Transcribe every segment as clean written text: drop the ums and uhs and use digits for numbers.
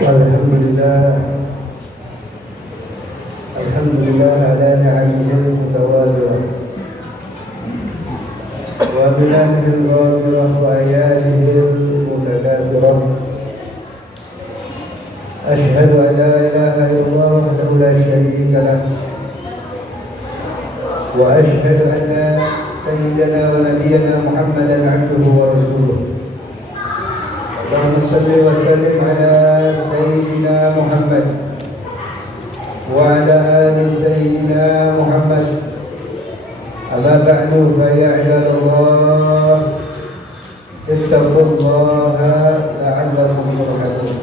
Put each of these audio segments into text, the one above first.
Alhamdulillah, Alhamdulillah ala ni'amihi mutawatirah wa minanihi al-ghafirah wa ayatihi mutakathirah. Ashhadu an la ilaha illallah wahdahu la syarika lah wa ashhadu anna sayyidana wa nabiyyana Muhammadan abduhu wa rasuluh. Allahumma salli wa sallim ala sayyidina Muhammad wa ala ali sayyidina Muhammad. Amma ba'du, fa ya ibadallah, ittaqullaha la'allakum turhamun.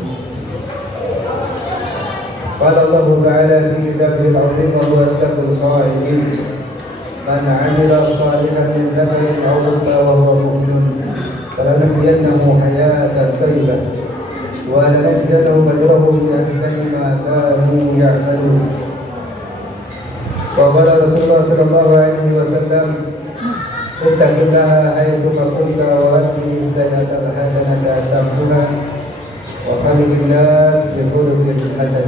Qala Allah ta'ala fi kitabihi al-'azim wa huwa asdaqul qa'ilin, man 'amila shalihan min dhakarin aw untha wa huwa mu'minun فلنحيينه حياة طيبة ولنجزينهم أجرهم بأحسن ما كانوا يعملون. وقال رسول الله صلى الله عليه وسلم اتق الله حيثما كنت وأتبع السيئة الحسنة تمحها وخالق الناس بخلق حسن.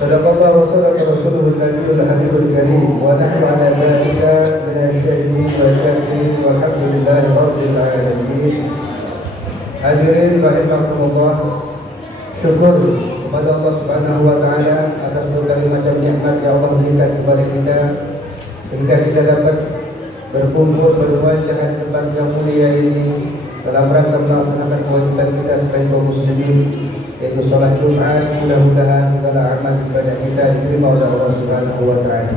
صدق الله وصدق رسوله النبي الحبيب الكريم ونحن على ذلك من الشاهدين والشاكرين والحمد لله رب العالمين. Hadirin rahimakumullah, syukur kepada Allah Subhanahu wa taala atas berbagai macam nikmat yang Allah berikan kepada kita sehingga kita dapat berkumpul berwajah di tempat yang mulia ini dalam rangka melaksanakan kewajiban kita sebagai kaum muslimin, yaitu sholat Jumat. Mudah-mudahan segala amal ibadah kita diterima oleh Allah Subhanahu wa taala.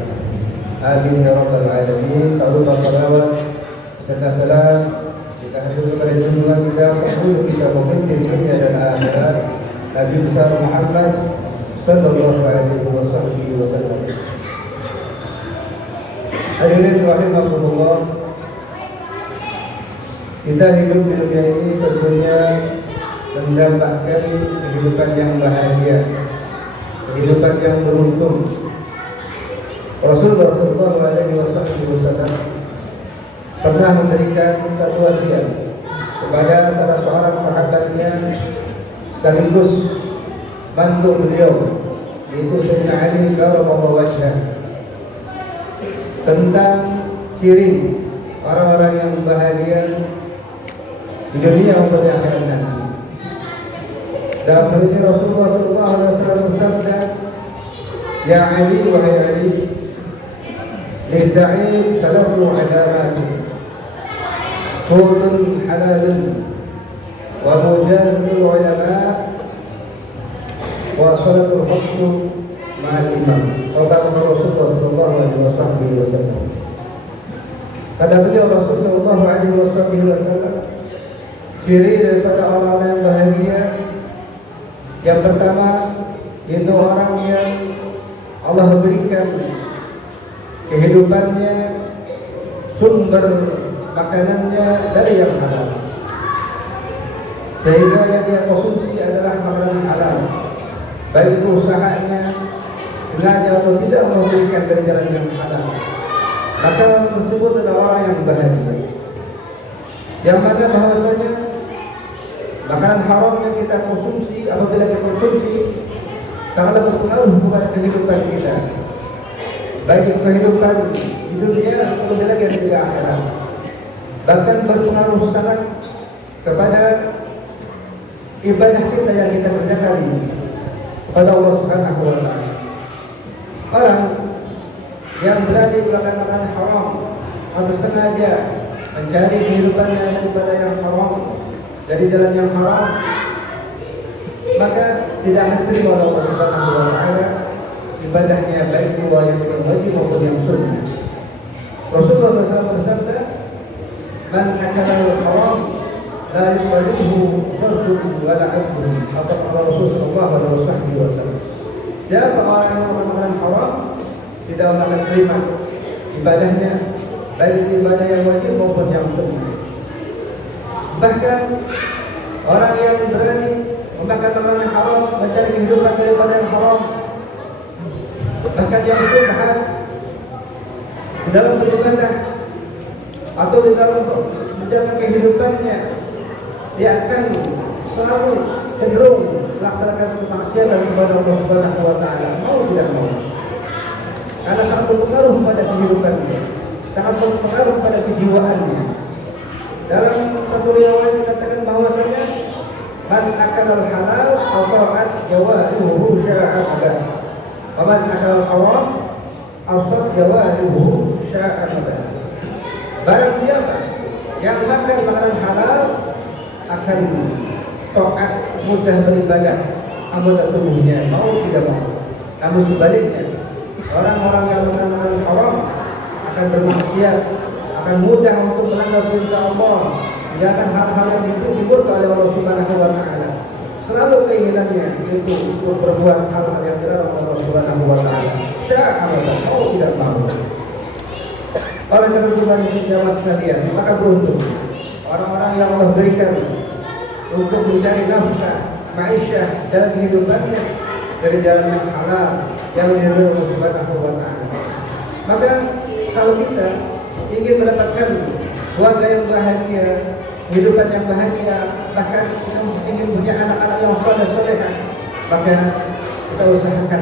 Amin ya rabbal alamin. Taruh salawat serta salam kita hadir kepada junjungan kita, penghulu kita pemimpin dunia dan akhirat, Nabi besar Muhammad sallallahu alaihi wasallam. Hadirin rahimakumullah, kita hidup di dunia ini tentunya mendapatkan kehidupan yang bahagia, kehidupan yang beruntung. Rasulullah sallallahu alaihi wasallam pernah memberikan satu wasiat kepada salah seorang sahabatnya sekaligus mantu beliau, yaitu Sayyidina Ali karramallahu wajhah, tentang ciri orang-orang yang bahagia di dunia maupun di akhirat nanti. Dalam hal ini Rasulullah SAW bersabda, Ya Ali, wahai Ali, Lisa'id talafru alamat, Hudun halalun, Wa mujazul ulama, Wa salatul khutsu ma'al imam. Kata Rasulullah SAW. Kata beliau Rasulullah SAW, ciri daripada orang yang bahagia yang pertama yaitu orang yang Allah berikan kehidupannya, sumber makanannya dari yang halal, sehingga yang dia konsumsi adalah makanan halal, baik itu usahanya sengaja atau tidak memberikan dari jalan yang halal, maka orang tersebut adalah orang yang bahagia. Yang mana bahwasanya makanan haram yang kita konsumsi, apabila kita konsumsi, sangatlah berpengaruh kepada kehidupan kita, baik kehidupan di dunia atau lagi di akhirat. Bahkan berpengaruh sangat kepada ibadah kita yang kita kerjakan kepada Allah Subhanahu wa taala. Orang yang berani melakukan makanan haram atau sengaja mencari kehidupannya daripada yang haram, dari jalan yang haram, maka tidak akan diterima oleh Allah Subhanahu wa taala ibadahnya, baik itu yang wajib maupun yang sunnah. Rasulullah SAW bersabda, Man akala al-haram la yuqallibuhu sarfuhu wa la 'abduhu. Atau Rasulullah SAW, siapa orang yang memakan haram, tidak akan terima ibadahnya, baik itu ibadah yang wajib maupun yang sunnah. Bahkan orang yang berani memakan makanan haram, mencari kehidupan daripada yang haram, bahkan yang sunnah, di dalam beribadah atau di dalam menjaga kehidupannya, dia akan selalu cenderung melaksanakan kemaksiatan kepada Allah Subhanahu wa taala, mau tidak mau. Karena sangat berpengaruh pada kehidupannya, sangat berpengaruh pada kejiwaannya. Dalam satu riwayat dikatakan bahwasanya man akal halal ata'at jawarihi sya'ada. Wa man akal haram asad jawarihi sya'ada. Barang siapa yang makan makanan halal akan taat, mudah beribadah, anggota tubuhnya mau tidak mau. Namun sebaliknya, orang-orang yang makan makanan haram akan bermaksiat, akan mudah untuk melanggar perintah Allah, menjalankan hal-hal yang dimurkai oleh Allah Subhanahu wa taala. Selalu keinginannya yaitu untuk berbuat hal-hal yang dilarang Allah Subhanahu wa taala. Sya'amatan, mau tidak mau. Para jemaah sejawat sekalian, maka beruntung orang-orang yang Allah berikan untuk mencari nafkah, ma'isyah dalam kehidupannya dari jalan yang halal yang diridhoi Allah Subhanahu wa taala. Maka kalau kita ingin mendapatkan keluarga yang bahagia, kehidupan yang bahagia, bahkan kita ingin punya anak-anak yang saleh-salehah, maka kita usahakan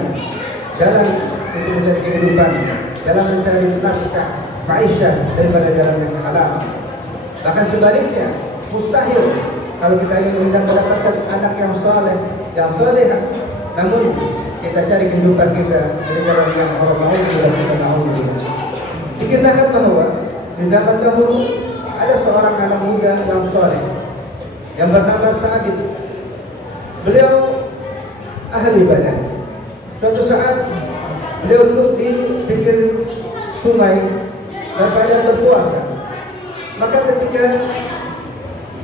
jalan untuk mencari kehidupan, jalan mencari nafkah, ma'isyah daripada jalan yang halal. Bahkan sebaliknya, mustahil kalau kita ingin mendapatkan anak yang saleh, yang salehah, namun kita cari kehidupan kita dari jalan yang haram, dikisahkan bahwa di zaman dahulu ada seorang anak muda yang saleh yang bernama Sa'id. Beliau ahli ibadah. Suatu saat beliau duduk di pinggir sungai dan pada berpuasa. Maka ketika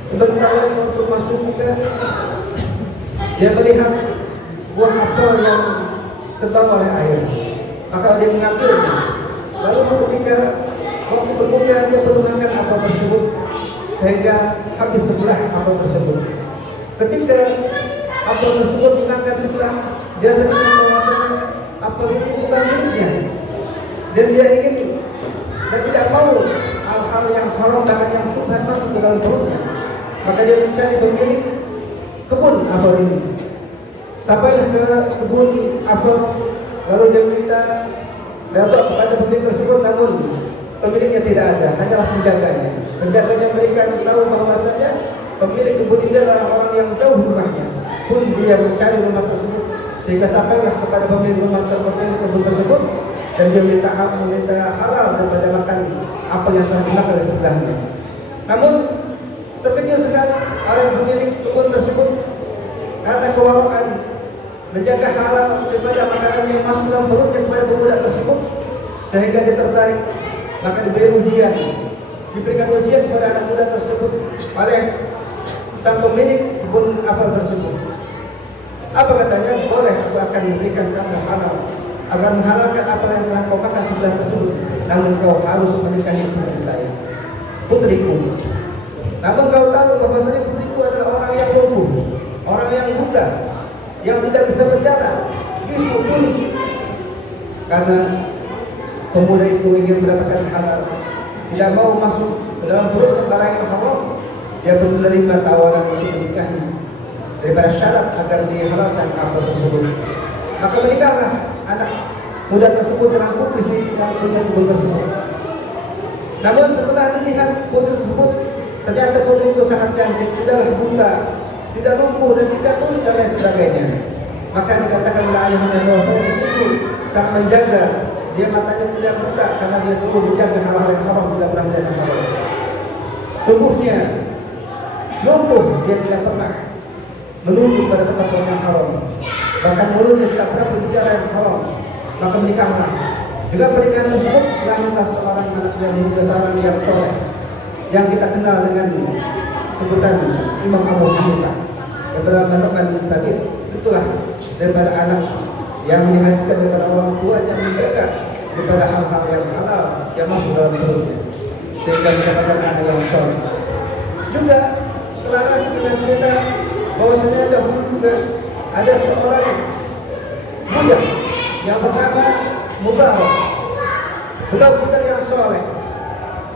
sebentar untuk masuk juga, dia melihat buah apel yang terbawa oleh air. Maka dia mengambilnya. Lalu ketika waktu berbuka dia menuangkan apel tersebut sehingga habis sebelah apel tersebut. Ketika apel tersebut dimakan sebelah, dia terkena bahwasanya apel itu bukan miliknya, dan dia ingin dan tidak mau hal-hal yang haram dan yang subhat masuk ke dalam perutnya. Maka dia mencari pemilik kebun apel ini. Sampailah ke kebun apel, lalu dia minta dapat kepada pemilik tersebut, namun pemiliknya tidak ada, hanyalah penjaganya. Penjaganya memberikan tahu bahwasanya pemilik kebun ini adalah orang yang jauh rumahnya. Pun dia mencari rumah tersebut sehingga sampailah kepada pemilik rumah kebun tersebut, dan dia meminta halal daripada makan apel yang telah dimakan oleh sebelahnya. Namun terkejut sekali orang pemilik kebun tersebut karena kewaraan menjaga halal daripada makanan yang masuk dalam perutnya kepada pemuda tersebut, sehingga dia tertarik. Maka diberi ujian, diberikan ujian kepada anak muda tersebut oleh sang pemilik kebun apel tersebut. Apa katanya? Boleh, aku akan memberikan kamu halal agar menghalalkan apel yang telah kau makan sebelah tersebut, namun kau harus menikahi putri saya, putriku. Namun kau tahu bahwasanya putriku adalah orang yang lumpuh, orang yang buta, yang tidak bisa berjalan, bisu tuli. Karena pemuda itu ingin mendapatkan halal, tidak mau masuk ke dalam perut barang yang haram, dia pun menerima tawaran untuk menikahi daripada syarat agar dihalalkan apel tersebut. Maka menikahlah anak muda tersebut dengan putri yang punya kebun tersebut. Namun setelah dilihat putri tersebut, ternyata putri itu sangat cantik, tidaklah buta, tidak lumpuh dan tidak tuli dan lain sebagainya. Maka dikatakan oleh ayahnya bahwasanya itu sangat menjaga, dia matanya tidak buta karena dia sungguh menjaga hal-hal yang haram, tidak pernah menjaga haram. Tubuhnya lumpuh, dia tidak pernah menuju pada tempat yang haram, bahkan mulutnya tidak pernah berbicara yang haram. Maka menikahlah. Juga pernikahan tersebut lahirlah seorang anak yang dimuliakan yang soleh, yang kita kenal dengan sebutan Imam Abu Hanifah yang bernama Nu'man bin Sabit. Itulah daripada anak yang dihasilkan daripada orang tua yang menjaga daripada hal-hal yang halal yang masuk dalam perutnya, sehingga mendapatkan anak yang soleh. Juga selaras dengan cerita bahwasanya dahulu juga ada seorang budak yang bernama Mubarak. Budak-budak yang soleh.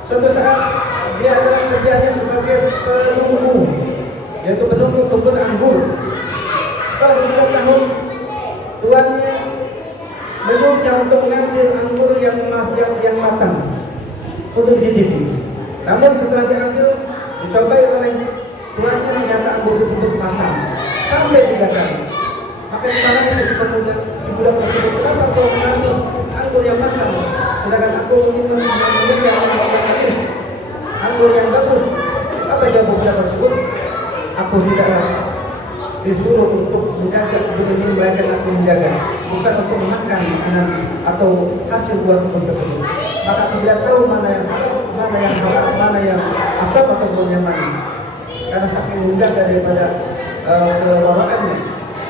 Suatu saat dia adalah kerjanya sebagai penunggu, yaitu penunggu kebun anggur. Setelah 9 tahun, tuannya menyuruhnya untuk mengambil anggur yang matang untuk dicicipi. Namun setelah diambil, dicobai oleh tuannya, ternyata anggur tersebut masam sampai 3 kali. Maka disalahkan si budak tersebut, kenapa kau mengambil anggur yang masam, sedangkan aku ingin mengambil anggur yang bagus? Apa jawab budak tersebut? Aku tidaklah disuruh untuk menjaga kebun ini, melainkan aku menjaga, bukan untuk memakan atau hasil buah kebun tersebut. Maka aku tidak tahu mana yang halal, mana yang asam ataupun yang manis. Karena saking menjaga daripada kewarnaannya,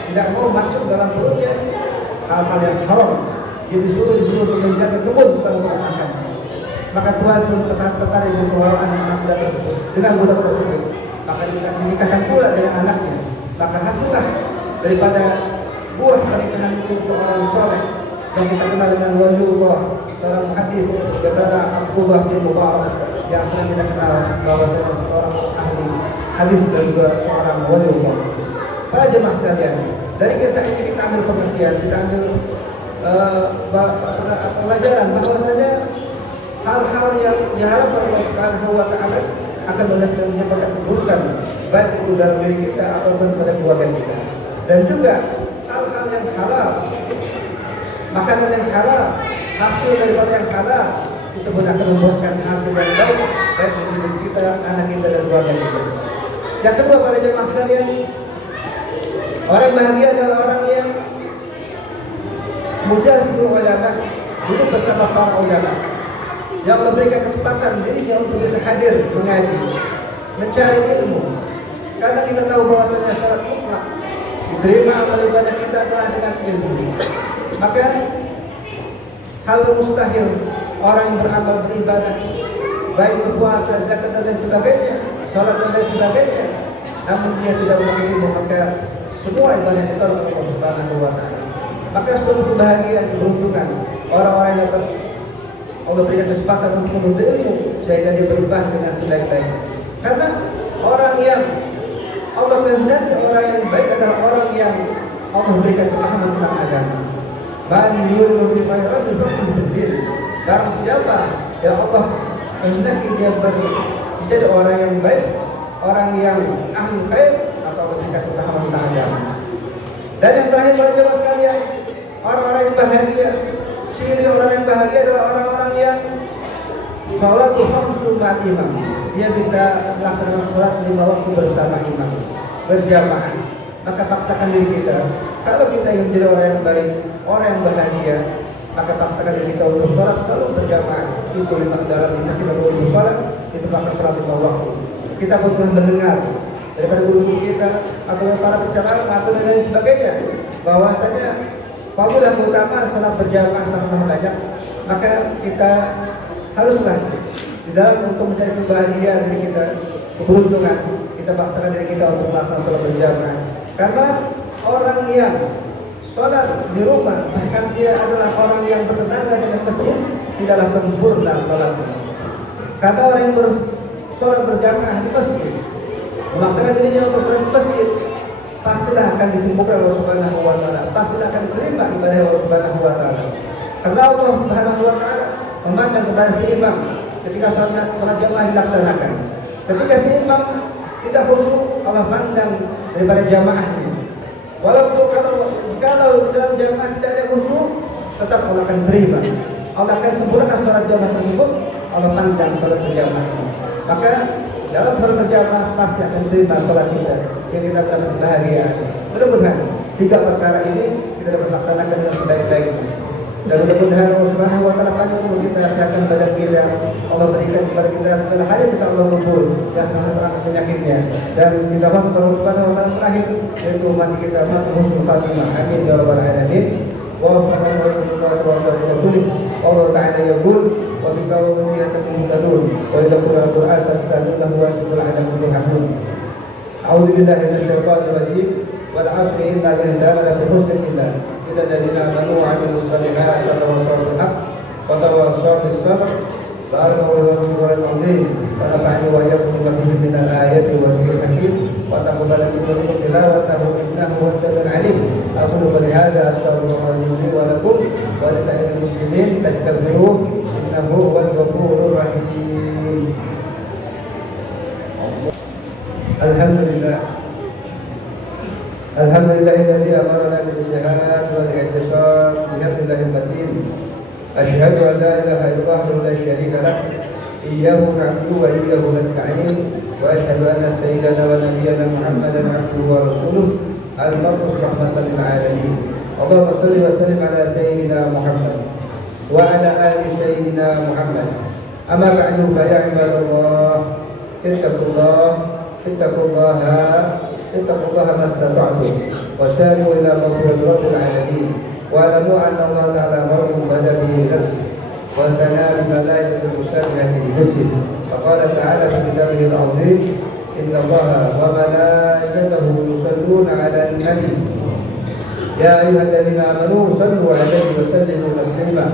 tidak mau masuk dalam perutnya hal-hal yang haram. Dia disuruh untuk menjaga kebun, bukan untuk makan. Maka Tuhan pun tertarik dengan kewarnaan anak budak tersebut, dengan budak tersebut. Maka dinikahkan pula dengan anaknya. Maka hasillah daripada buah pernikahan itu seorang soleh yang kita kenal dengan waliullah, seorang hadis daripada Abdullah bin Mubarak yang sering kita kenal bahwa seorang ahli hadis dan juga seorang waliullah. Para jemaah sekalian, dari kisah ini kita ambil pengertian, kita ambil pelajaran bahwasanya hal-hal yang diharapkan Allah Subhanahu wa taala akan menyebabkan keburukan baik itu dalam diri kita ataupun pada keluarga kita. Dan juga hal-hal yang halal, makanan yang halal, hasil daripada yang halal itu pun akan membuahkan hasil yang baik baik untuk diri kita, anak kita dan keluarga kita. Yang kedua, para jemaah sekalian, orang bahagia adalah orang yang mujahidul ulama, duduk bersama para ulama, yang Allah berikan kesempatan dirinya untuk bisa hadir mengaji, mencari ilmu. Karena kita tahu bahwasanya syarat mutlak diterima amal ibadah kita adalah dengan ilmu. Maka hal mustahil orang yang beramal beribadah, baik berpuasa, zakat dan lain sebagainya, salat dan lain sebagainya, namun dia tidak memiliki ilmu, maka semua ibadah itu Allah Subhanahu wa taala. Maka suatu kebahagiaan, keberuntungan orang-orang yang Allah berikan kesempatan untuk menuntut ilmu sehingga dia beribadah dengan sebaik-baiknya. Karena orang yang Allah kehendaki, orang yang baik adalah orang yang Allah berikan pemahaman tentang agama. Man yuridu bi khairin yufaqihuhu fid. Barang siapa yang Allah kehendaki dia menjadi orang yang baik, orang yang ahli khair, atau Allah berikan pemahaman tentang agama. Dan yang terakhir, para jemaah sekalian, orang-orang yang bahagia, ciri orang yang bahagia adalah orang-orang yang sholat khamsu ma'al imam. Dia bisa melaksanakan sholat 5 waktu bersama imam, berjamaah. Maka paksakan diri kita, kalau kita ingin menjadi orang yang baik, orang yang bahagia, maka paksakan diri kita untuk sholat selalu berjamaah. Itu dalam masjid untuk sholat, itu paksa sholat 5 waktu. Kita pun telah mendengar daripada guru kita atau para penceramah atau lain sebagainya bahwasanya fadilah utama sholat berjamaah sangat banyak. Maka kita haruslah di dalam untuk mencari kebahagiaan diri kita, keberuntungan, kita paksakan diri kita untuk melaksanakan sholat berjamaah. Karena orang yang sholat di rumah, bahkan dia adalah orang yang bertetangga dengan masjid, tidaklah sempurna sholatnya. Karena orang yang sholat berjamaah di masjid, memaksakan dirinya untuk sholat di masjid, pastilah akan ditemukan Allah Subhanahu wa taala, pastilah akan diterima ibadah Allah Subhanahu wa taala. Karena Allah Subhanahu wa taala memandang kepada si imam ketika sholat jamaah dilaksanakan. Ketika si imam tidak khusyuk, Allah pandang daripada jamaahnya. Walaupun kalau dalam jamaah tidak ada khusyuk, tetap Allah akan terima. Allah akan sempurnakan sholat jamaah tersebut. Allah pandang sholat berjamaah. Maka dalam sholat berjamaah pasti akan terima sholat kita, sehingga kita dapat bahagia. Mudah-mudahan 3 perkara ini kita dapat laksanakan dengan sebaik-baiknya. Dan mudah-mudahan Allah Subhanahu wa taala panjang umur kita, sehatkan badan kita, Allah berikan kepada kita segala hal yang kita Allah kubur, yang sangat terang penyakitnya. Dan kita mohon Allah Subhanahu wa taala terakhir, yaitu mati kita mati husnul khatimah. Amin ya rabbal alamin. Wa sallallahu alaihi wa sallam. Allah Ta'ala yaqul wa bi qawlihi tahtadun wa idza qira al-Qur'an fastaghfiru wa subhanahu wa ta'ala yahmud. A'udzu billahi minasyaitonir rajim. Wal 'asri innal insana lafi khusr illa الذين آمنوا وعملوا الصالحات وتواصوا بالحق وتواصوا بالصبر. بارك الله لكم في القرآن العظيم ونفعني وإياكم بما فيه من الآيات والذكر الحكيم وتقبل منكم تلاوته إنه هو السميع العليم. ولسائر المسلمين فاستغفروه إنه هو الغفور الرحيم. الحمد لله الذي أمرنا بالجهاد والاعتصام بحبل الله المتين. أشهد أن لا إله إلا الله وحده لا شريك له إياه نعبد وإياه نستعين، وأشهد أن سيدنا ونبينا محمدا عبده ورسوله المبعوث رحمة للعالمين. اللهم صل وسلم على سيدنا محمد وعلى آل سيدنا محمد. أما بعد فيا عباد الله اتقوا الله ما استطعتم وسارعوا إلى مغفرة رب العالمين، واعلموا أن الله تعالى أمركم بدا به نفسه وثنى بملائكة المسابحة بنفسه، فقال تعالى في كتابه العظيم: إن الله وملائكته يصلون على النبي يا أيها الذين آمنوا صلوا عليه وسلموا تسليما.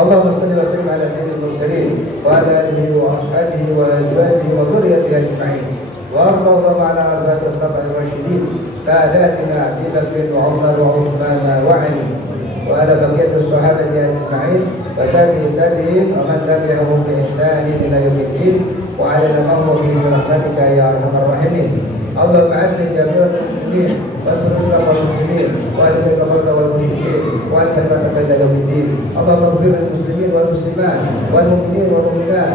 اللهم صل وسلم على سيد المرسلين وعلى آله وأصحابه وأزواجه وذريته أجمعين، وارض اللهم على أربعة الخلفاء الراشدين ساداتنا أبي بكر وعمر وعثمان وعلي، وعلى بقية الصحابة أجمعين وتابعين ومن تبعهم بإحسان إلى يوم الدين، وعلى المغفرة برحمتك يا أرحم الراحمين. اللهم أعز جميع المسلمين وانصر الإسلام والمسلمين وأذل الكفرة والمشركين وأنت كلمة يوم الدين. اللهم اغفر للمسلمين والمسلمات والمؤمنين والمؤمنات